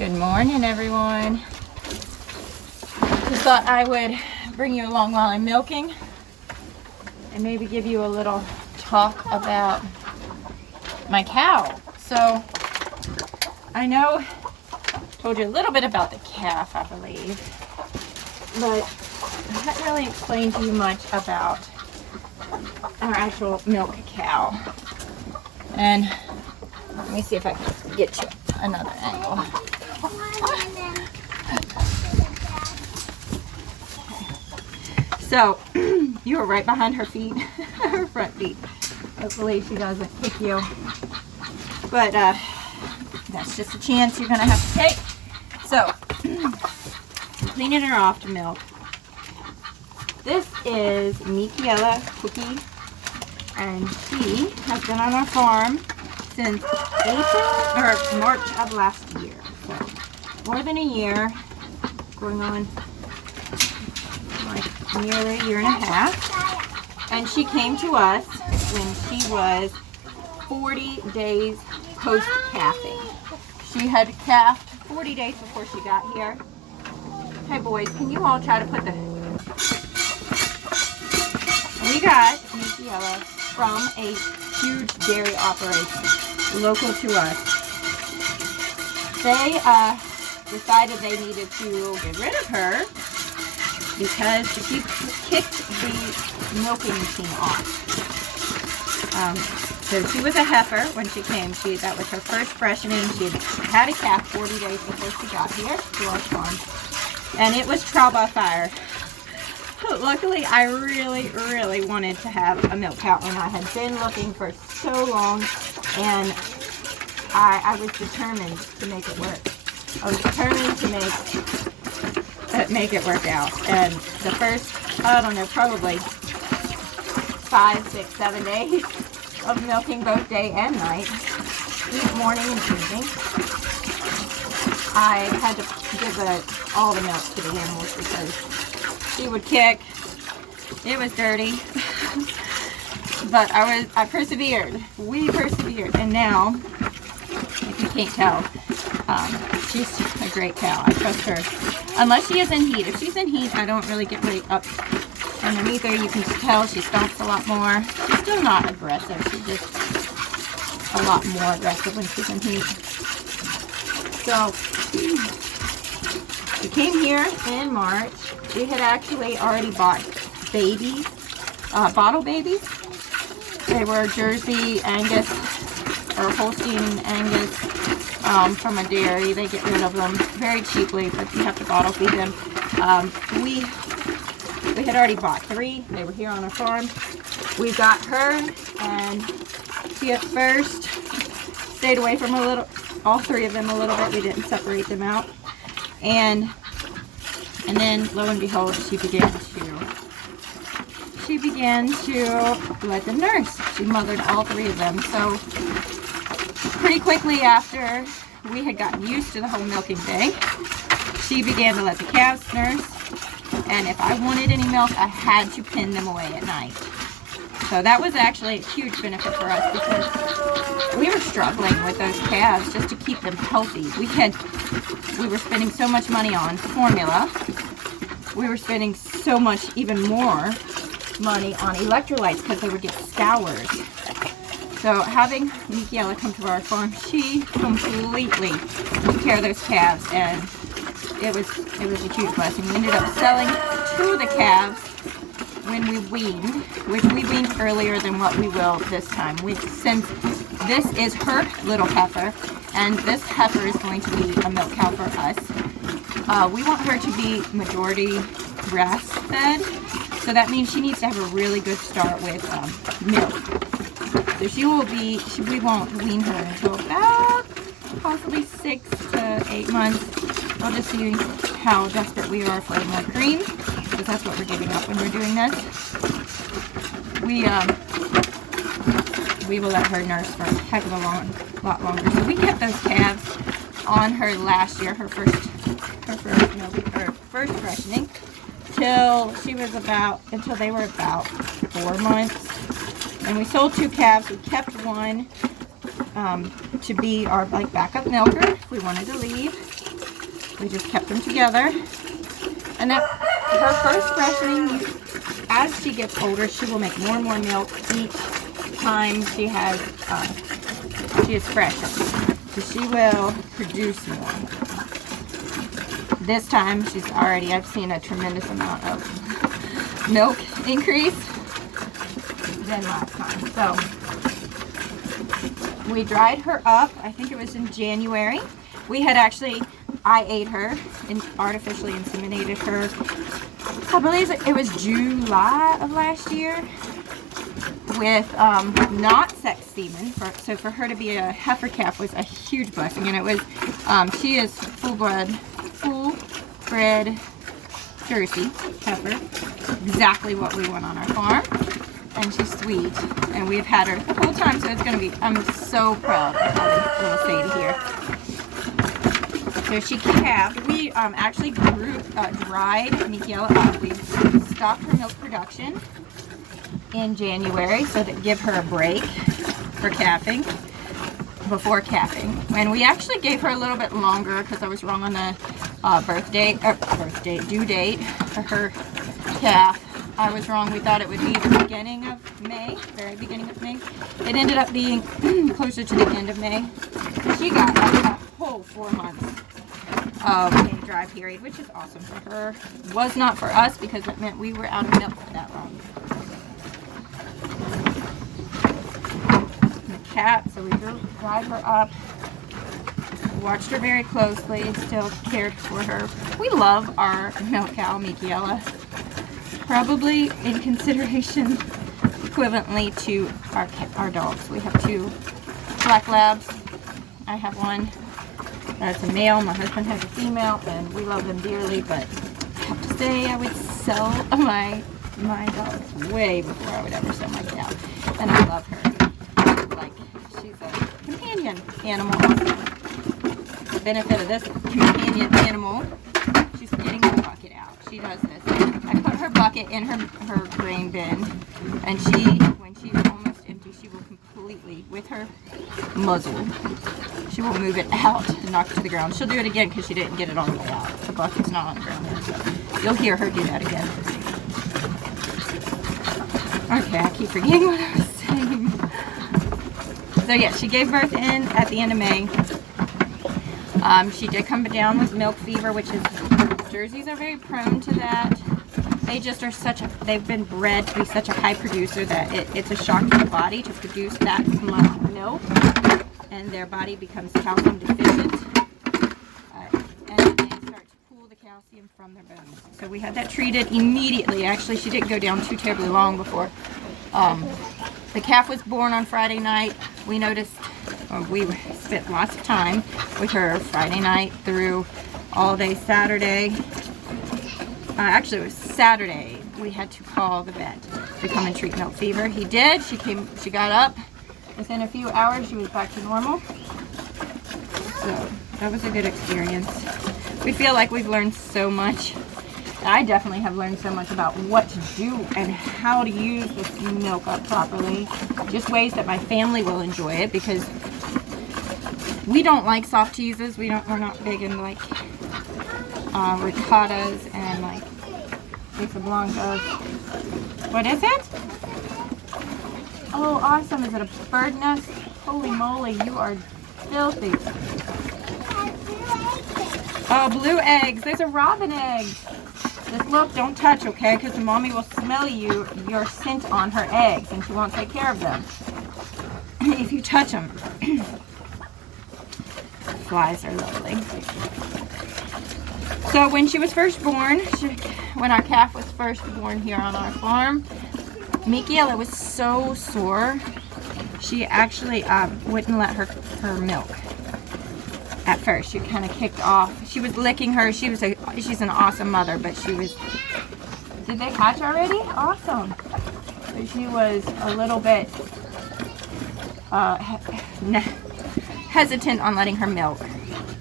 Good morning, everyone. Just thought I would bring you along while I'm milking and maybe give you a little talk about my cow. So I know I told you a little bit about the calf, I believe, but I haven't really explained to you much about our actual milk cow. And let me see if I can get to another angle. So you were right behind her feet, her front feet. Hopefully she doesn't kick you. But that's just a chance you're gonna have to take. So cleaning her off to milk. This is Mikiella Cookie, and she has been on our farm since March of last year. So more than a year, going on like nearly a year and a half. And she came to us when she was 40 days post-calving. She had calved 40 days before she got here. Hey boys, can you all try to put the... We got Mikiella from a huge dairy operation local to us. They decided they needed to get rid of her because she kicked the milking machine off. So she was a heifer when she came. That was her first freshening. She had a calf 40 days before she got here to our farm. And it was trial by fire. Luckily, I really wanted to have a milk cow, and I had been looking for so long, and I was determined to make it work. I was determined to make it work out. And the first, I don't know, probably 5, 6, 7 days of milking both day and night, each morning and evening, I had to give all the milk to the animals because she would kick. It was dirty. But I persevered. We persevered. And now, if you can't tell, she's a great cow. I trust her. Unless she is in heat. If she's in heat, I don't really get right up underneath her. You can tell she stomps a lot more. She's still not aggressive. She's just a lot more aggressive when she's in heat. So, we came here in March. We had actually already bought babies, bottle babies. They were Jersey Angus or Holstein Angus from a dairy. They get rid of them very cheaply, but you have to bottle feed them. We had already bought 3. They were here on our farm. We got her, and she at first stayed away from all 3 of them a little bit. We didn't separate them out. And then, lo and behold, she began to let them nurse. She mothered all 3 of them. So pretty quickly after we had gotten used to the whole milking thing, she began to let the calves nurse. And if I wanted any milk, I had to pin them away at night. So that was actually a huge benefit for us because we were struggling with those calves just to keep them healthy. We were spending so much money on formula. We were spending so much, even more money on electrolytes because they would get scours. So having Mikiella come to our farm, she completely took care of those calves, and it was a huge blessing. We ended up selling 2 of the calves when we weaned, which we weaned earlier than what we will this time. Since this is her little heifer, and this heifer is going to be a milk cow for us, we want her to be majority grass fed, so that means she needs to have a really good start with milk. So we won't wean her until about possibly 6 to 8 months. We'll just see how desperate we are for more cream, because that's what we're giving up when we're doing this. We will let her nurse for a heck of a lot longer. So we kept those calves on her last year, her first freshening, until they were about 4 months. And we sold 2 calves. We kept one to be our backup milker if we wanted to leave. We just kept them together. And that her first freshening, as she gets older, she will make more and more milk each time she is freshened. So she will produce more. This time I've seen a tremendous amount of milk increase than last time. So we dried her up. I think it was in January. We had I ate her and artificially inseminated her. I believe it was July of last year with not sex semen. So for her to be a heifer calf was a huge blessing. And it was, she is full-bred Jersey heifer. Exactly what we want on our farm. And she's sweet. And we've had her the whole time, so it's going to be, I'm so proud of having little Sadie here. So she calved. We actually dried Mikiella up. We stopped her milk production in January so to give her a break for calving, before calving. And we actually gave her a little bit longer because I was wrong on the due date for her calf. I was wrong. We thought it would be the beginning of May, very beginning of May. It ended up being closer to the end of May. She got a whole 4 months of a dry period, which is awesome for her. Was not for us because it meant we were out of milk for that long. The cat, so we dried her up, watched her very closely, still cared for her. We love our milk cow, Mikiella. Probably in consideration equivalently to our dogs. We have 2 black labs. I have one that's a male. My husband has a female, and we love them dearly. But I have to say, I would sell my dogs way before I would ever sell my cow. And I love her. Like, she's a companion animal. Also, the benefit of this companion animal, she's getting the bucket out. She does this. I put her bucket in her grain bin, and when she's almost empty, she will completely, with her muzzle, she will move it out and knock it to the ground. She'll do it again because she didn't get it all the way out. The bucket's not on the ground there, so you'll hear her do that again. Okay, I keep forgetting what I was saying. So yeah, she gave birth at the end of May. She did come down with milk fever, which is, Jerseys are very prone to that. They just are they've been bred to be such a high producer that it's a shock to the body to produce that much milk, and their body becomes calcium deficient, and they start to pull the calcium from their bones. So we had that treated immediately. Actually, she didn't go down too terribly long before the calf was born on Friday night. We noticed, we spent lots of time with her Friday night through all day Saturday. Actually, it was Saturday. We had to call the vet to come and treat milk fever. He did. She got up. Within a few hours, she was back to normal. So that was a good experience. We feel like we've learned so much. I definitely have learned so much about what to do and how to use this milk up properly. Just ways that my family will enjoy it, because we don't like soft cheeses. We're not big in like ricottas and like queso blancas. What is it? Oh, awesome. Is it a bird nest? Holy moly, you are filthy. Oh, blue eggs. There's a robin egg. Just look, don't touch, okay? Because the mommy will smell your scent on her eggs, and she won't take care of them if you touch them. Flies are lovely. So when she was first born, when our calf was first born here on our farm, Mikiella was so sore, she actually wouldn't let her milk. At first, she kind of kicked off. She was licking her. She's an awesome mother, but she was. Did they hatch already? Awesome. But she was a little bit hesitant on letting her milk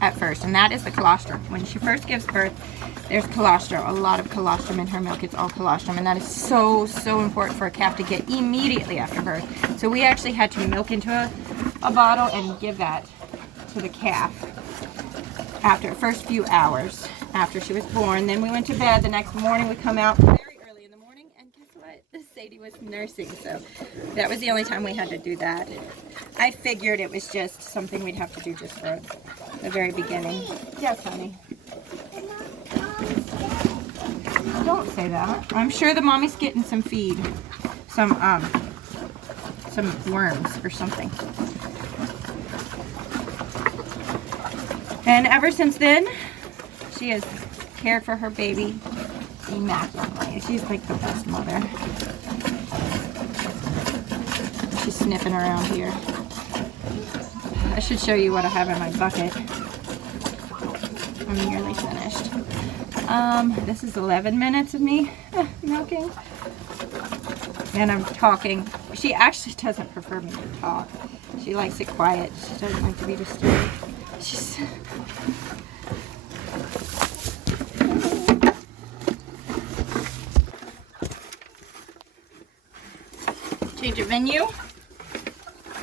at first, and that is the colostrum. When she first gives birth, there's colostrum, a lot of colostrum in her milk. It's all colostrum, and that is so important for a calf to get immediately after birth. So we actually had to milk into a bottle and give that to the calf after the first few hours after she was born. Then we went to bed. The next morning we come out very early in the morning, and guess what? Sadie was nursing, so that was the only time we had to do that. I figured it was just something we'd have to do just for the very beginning. Yes, honey. Don't say that. I'm sure the mommy's getting some feed, some worms or something. And ever since then, she has cared for her baby immaculately. She's like the best mother. She's sniffing around here. I should show you what I have in my bucket. I'm nearly finished. This is 11 minutes of me milking. And I'm talking. She actually doesn't prefer me to talk. She likes it quiet. She doesn't like to be disturbed. She's... Change of venue.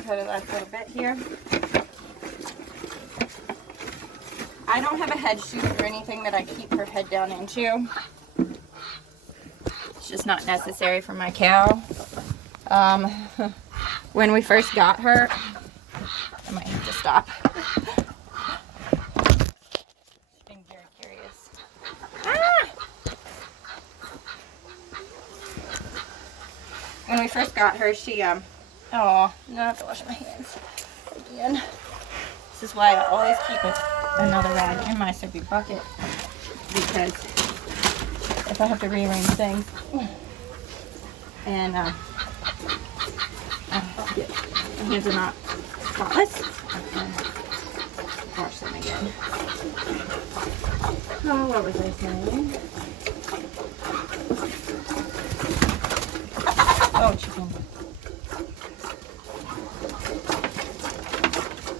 Cut it last little bit here. I don't have a head chute or anything that I keep her head down into. It's just not necessary for my cow. When we first got her, I might have to stop. She's being very curious. Ah! When we first got her, she, oh, now I have to wash my hands again. This is why I always keep another rag in my soapy bucket, because if I have to rearrange things and my hands are not spotless, I can wash them again. Oh, what was I saying? Oh, chicken.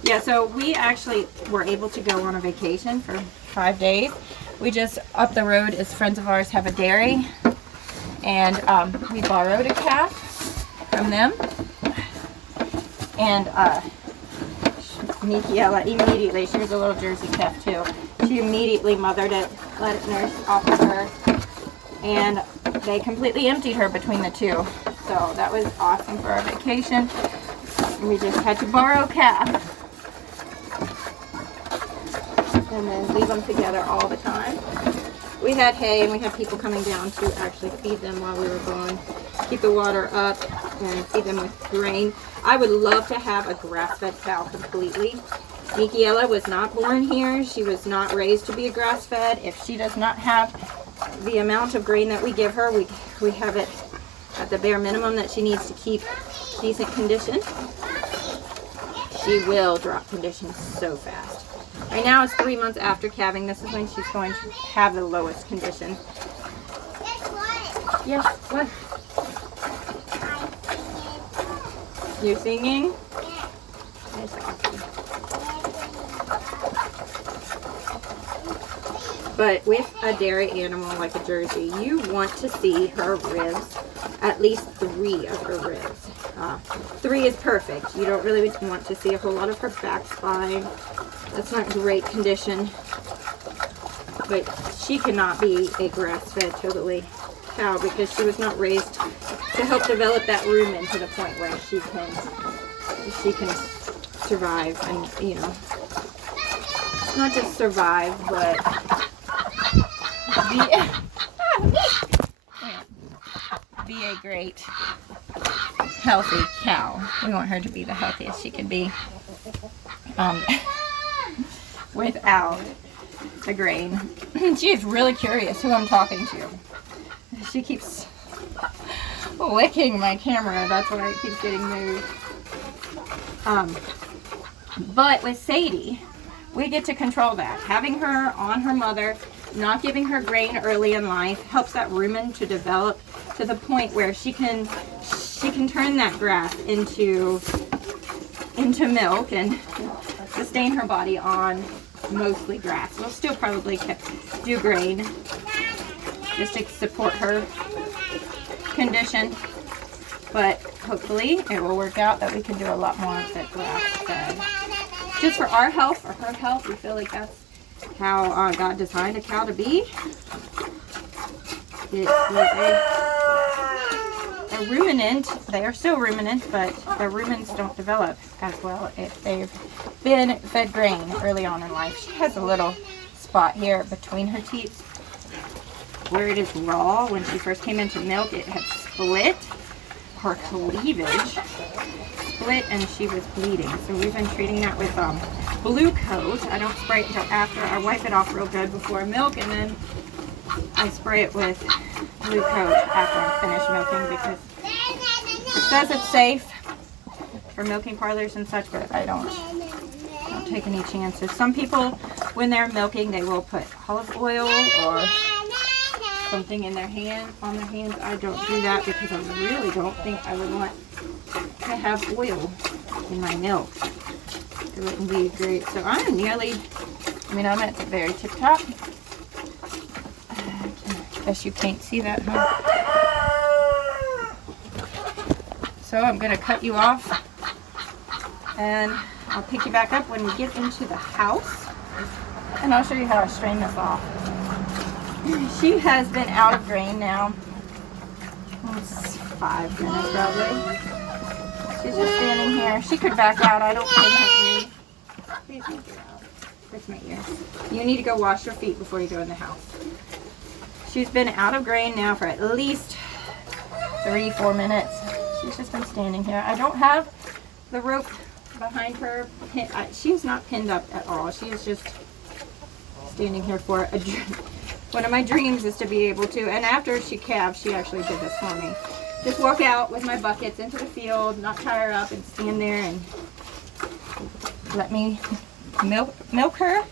Yeah, so we actually were able to go on a vacation for 5 days. We just, up the road is friends of ours have a dairy, and we borrowed a calf from them. And Mikiella immediately, she was a little Jersey calf too, she immediately mothered it, let it nurse off of her, and they completely emptied her between the two. So that was awesome for our vacation. We just had to borrow a calf and then leave them together all the time. We had hay, and we had people coming down to actually feed them while we were gone. Keep the water up and feed them with grain. I would love to have a grass-fed cow completely. Mikiella was not born here. She was not raised to be a grass-fed. If she does not have the amount of grain that we give her, we have it at the bare minimum that she needs to keep decent condition. She will drop condition so fast. Right now it's 3 months after calving. This is when she's going to have the lowest condition. Guess what? Yes, what? You're singing? Yes, I can see. But with a dairy animal like a Jersey, you want to see her ribs, at least 3 of her ribs. 3 is perfect. You don't really want to see a whole lot of her back spine. That's not great condition. But she cannot be a grass-fed totally cow because she was not raised to help develop that rumen to the point where she can survive and, you know, not just survive, but be a great healthy cow. We want her to be the healthiest she can be without the grain. She is really curious who I'm talking to. She keeps licking my camera. That's why it keeps getting moved. But with Sadie, we get to control that. Having her on her mother, not giving her grain early in life, helps that rumen to develop to the point where she can turn that grass into milk and sustain her body on mostly grass. We'll still probably do grain just to support her condition, but hopefully it will work out that we can do a lot more of the grass fed. Just for our health, for her health, we feel like that's how God designed a cow to be. It was a ruminant. They are still ruminants, but the ruminants don't develop as well if they've been fed grain early on in life. She has a little spot here between her teeth where it is raw. When she first came into milk, it had split. Her cleavage split and she was bleeding. So we've been treating that with blue coat. I don't spray it until after. I wipe it off real good before I milk, and then I spray it with blue coat after I'm finished milking because it says it's safe for milking parlors and such, but I don't take any chances. Some people, when they're milking, they will put olive oil or something in their hand, on their hands. I don't do that because I really don't think I would want to have oil in my milk. It wouldn't be great. So I'm nearly, I'm at the very tip top. I guess you can't see that, huh? So I'm going to cut you off and I'll pick you back up when we get into the house, and I'll show you how I strain this off. She has been out of grain now. It's 5 minutes probably. She's just standing here. She could back out. I don't pin her ear. Please make it out. Where's my ear? You need to go wash your feet before you go in the house. She's been out of grain now for at least 3-4 minutes. She's just been standing here. I don't have the rope behind her. She's not pinned up at all. She is just standing here for a dream. One of my dreams is to be able to, and after she calves, she actually did this for me. Just walk out with my buckets into the field, not tie her up, and stand there and let me milk her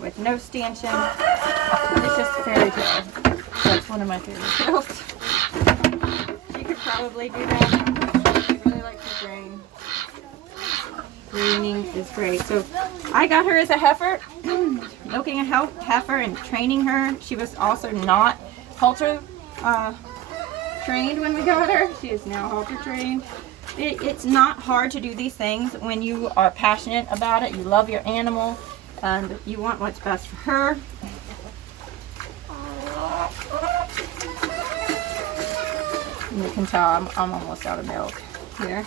with no stanchion. It's just a fairy tale. That's one of my favorite tales. She could probably do that. She really likes her grain. Greening is great. So I got her as a heifer, milking a heifer and training her. She was also not halter trained when we got her. She is now halter trained. It's not hard to do these things when you are passionate about it. You love your animal and you want what's best for her. And you can tell I'm almost out of milk here.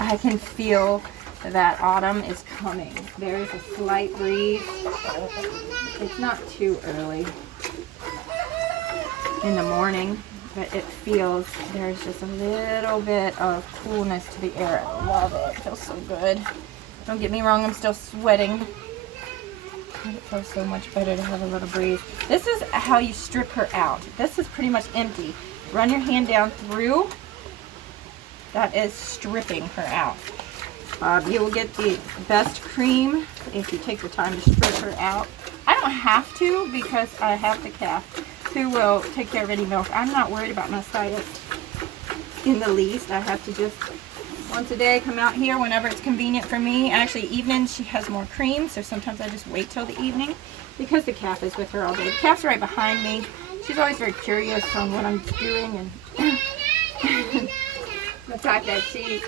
I can feel that autumn is coming. There is a slight breeze. It's not too early in the morning, but it feels there's just a little bit of coolness to the air. I love it. It feels so good. Don't get me wrong, I'm still sweating. But it feels so much better to have a little breeze. This is how you strip her out. This is pretty much empty. Run your hand down through. That is stripping her out. You will get the best cream if you take the time to strip her out. I don't have to because I have the calf who will take care of any milk. I'm not worried about mastitis in the least. I have to just once a day come out here whenever it's convenient for me. Actually, evenings she has more cream, so sometimes I just wait till the evening because the calf is with her all day. The calf's right behind me. She's always very curious on what I'm doing, and the fact that she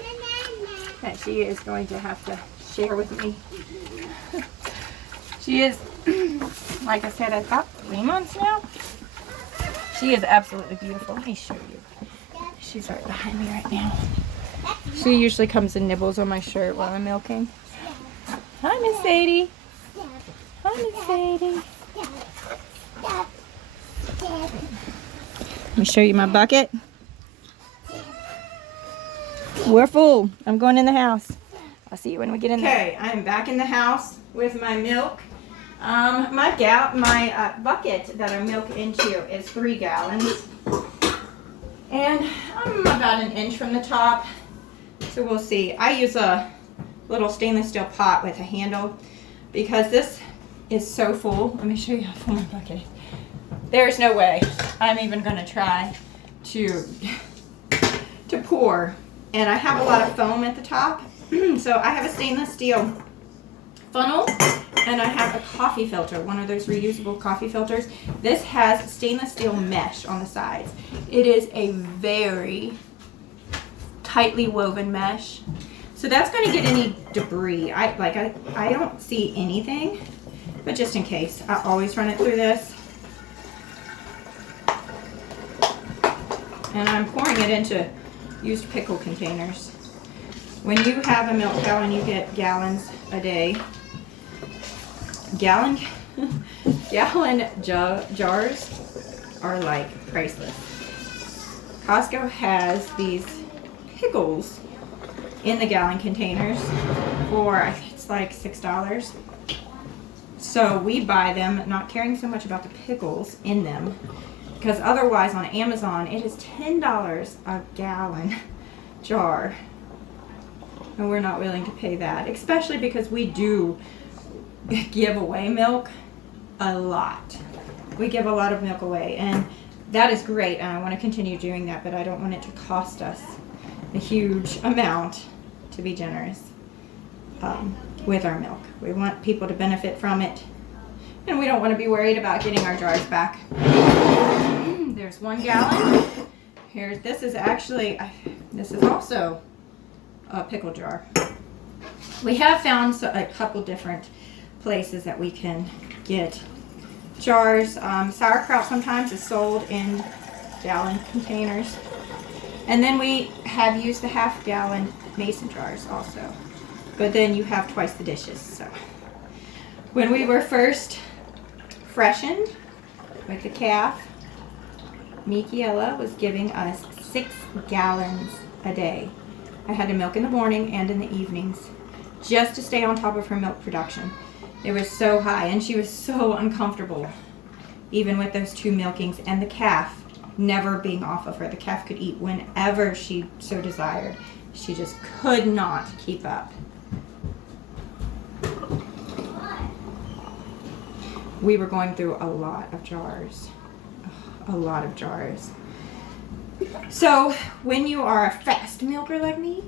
is going to have to share with me. She is, like I said, about 3 months now. She is absolutely beautiful. Let me show you. She's right behind me right now. She usually comes and nibbles on my shirt while I'm milking. Hi, Miss Sadie. Hi, Miss Sadie. Let me show you my bucket. We're full. I'm going in the house. I'll see you when we get in there. Okay, I'm back in the house with my milk. My bucket that I milk into is 3 gallons. And I'm about an inch from the top. So we'll see. I use a little stainless steel pot with a handle because this is so full. Let me show you how full my bucket is. There's no way I'm even going to try to pour. And I have a lot of foam at the top. So I have a stainless steel funnel and I have a coffee filter, one of those reusable coffee filters. This has stainless steel mesh on the sides. It is a very tightly woven mesh. So that's going to get any debris. I don't see anything, but just in case, I always run it through this. And I'm pouring it into used pickle containers. When you have a milk cow and you get gallons a day, gallon jars are like priceless. Costco has these pickles in the gallon containers for, I think it's like $6. So we buy them, not caring so much about the pickles in them, because otherwise on Amazon it is $10 a gallon jar. And we're not willing to pay that, especially because we do give away milk a lot. We give a lot of milk away, and that is great, and I want to continue doing that, but I don't want it to cost us a huge amount to be generous with our milk. We want people to benefit from it, and we don't want to be worried about getting our jars back. There's 1 gallon. This is also a pickle jar. We have found a couple different places that we can get jars. Sauerkraut sometimes is sold in gallon containers. And then we have used the half-gallon mason jars also. But then you have twice the dishes. So when we were first freshened with the calf, Mikiella was giving us 6 gallons a day. I had to milk in the morning and in the evenings just to stay on top of her milk production. It was so high, and she was so uncomfortable, even with those 2 milkings, and the calf never being off of her. The calf could eat whenever she so desired. She just could not keep up. We were going through a lot of jars. A lot of jars. So when you are a fast milker like me,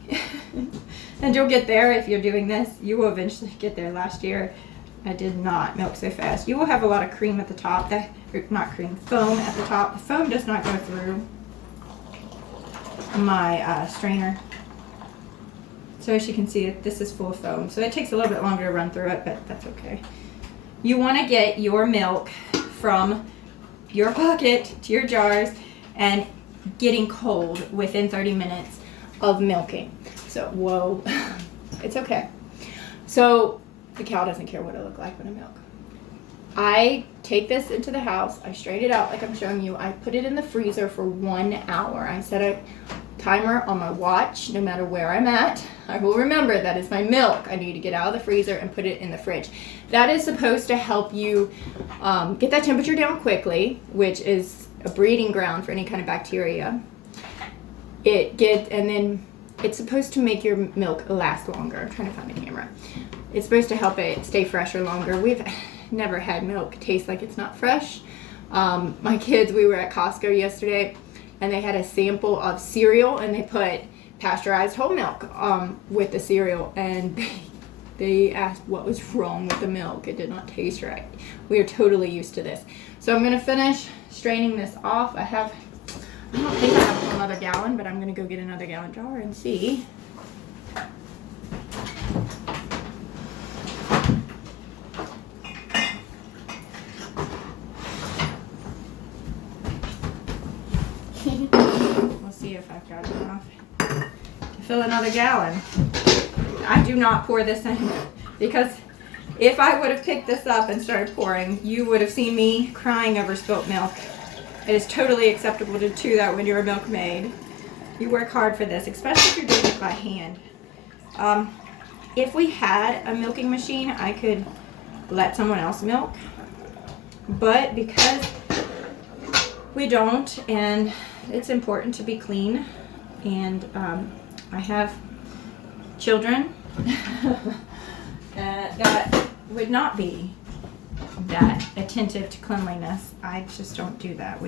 and you'll get there if you're doing this, you will eventually get there. Last year I did not milk so fast. You will have a lot of cream at the top, foam at the top. The foam does not go through my strainer. So as you can see, this is full of foam. So it takes a little bit longer to run through it, but that's okay. You want to get your milk from your bucket to your jars and getting cold within 30 minutes of milking. So, whoa, it's okay. So the cow doesn't care what it looks like when I milk. I take this into the house, I strain it out like I'm showing you, I put it in the freezer for 1 hour. I set a timer on my watch. No matter where I'm at, I will remember that is my milk. I need to get out of the freezer and put it in the fridge. That is supposed to help you get that temperature down quickly, which is a breeding ground for any kind of bacteria. And then it's supposed to make your milk last longer. I'm trying to find the camera. It's supposed to help it stay fresher longer. We've never had milk taste like it's not fresh. My kids, we were at Costco yesterday, and they had a sample of cereal, and they put pasteurized whole milk with the cereal, and they asked what was wrong with the milk. It did not taste right. We are totally used to this. So I'm going to finish straining this off. I don't think I have another gallon, but I'm going to go get another gallon jar and see. We'll see if I've got enough to fill another gallon. I do not pour this in, because if I would have picked this up and started pouring, you would have seen me crying over spilt milk. It is totally acceptable to do that when you're a milkmaid. You work hard for this, especially if you're doing it by hand. If we had a milking machine, I could let someone else milk. But because we don't, and it's important to be clean, and I have children that would not be that attentive to cleanliness. I just don't do that.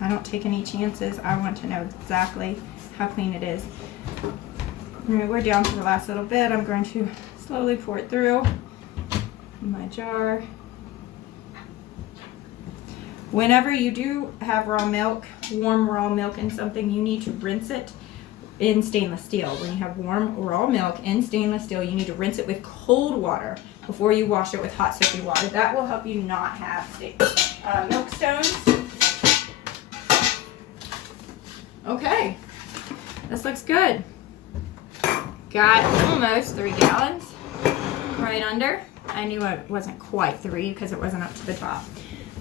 I don't take any chances. I want to know exactly how clean it is. Alright, we're down to the last little bit. I'm going to slowly pour it through in my jar. Whenever you do have raw milk, warm raw milk in something, you need to rinse it in stainless steel. When you have warm raw milk in stainless steel, you need to rinse it with cold water before you wash it with hot soapy water. That will help you not have milk stones. Okay, this looks good. Got almost 3 gallons right under. I knew it wasn't quite 3 because it wasn't up to the top.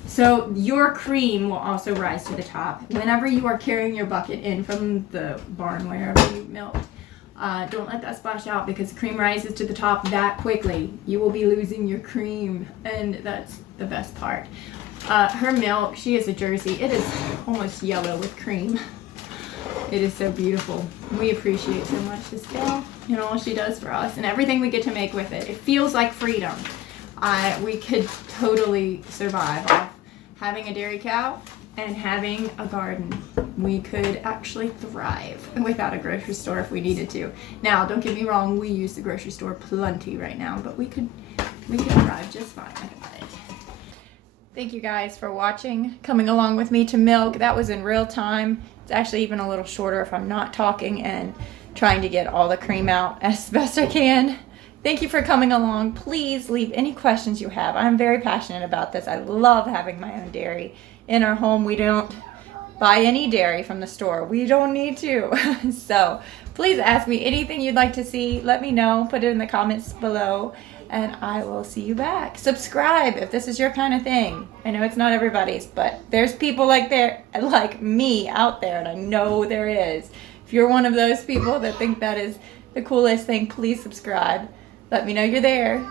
So your cream will also rise to the top. Whenever you are carrying your bucket in from the barn, wherever you milk, don't let that splash out because cream rises to the top that quickly. You will be losing your cream, and that's the best part. Her milk, she is a Jersey. It is almost yellow with cream. It is so beautiful. We appreciate so much this gal and all she does for us and everything we get to make with it. It feels like freedom. We could totally survive off having a dairy cow and having a garden. We could actually thrive without a grocery store if we needed to. Now, don't get me wrong, we use the grocery store plenty right now, but we could thrive just fine without it. Thank you guys for watching, coming along with me to milk. That was in real time. It's actually even a little shorter if I'm not talking and trying to get all the cream out as best I can. Thank you for coming along. Please leave any questions you have. I'm very passionate about this. I love having my own dairy in our home. We don't buy any dairy from the store. We don't need to. So please ask me anything you'd like to see. Let me know. Put it in the comments below and I will see you back. Subscribe if this is your kind of thing. I know it's not everybody's, but there's people like me out there, and I know there is. If you're one of those people that think that is the coolest thing, please subscribe. Let me know you're there.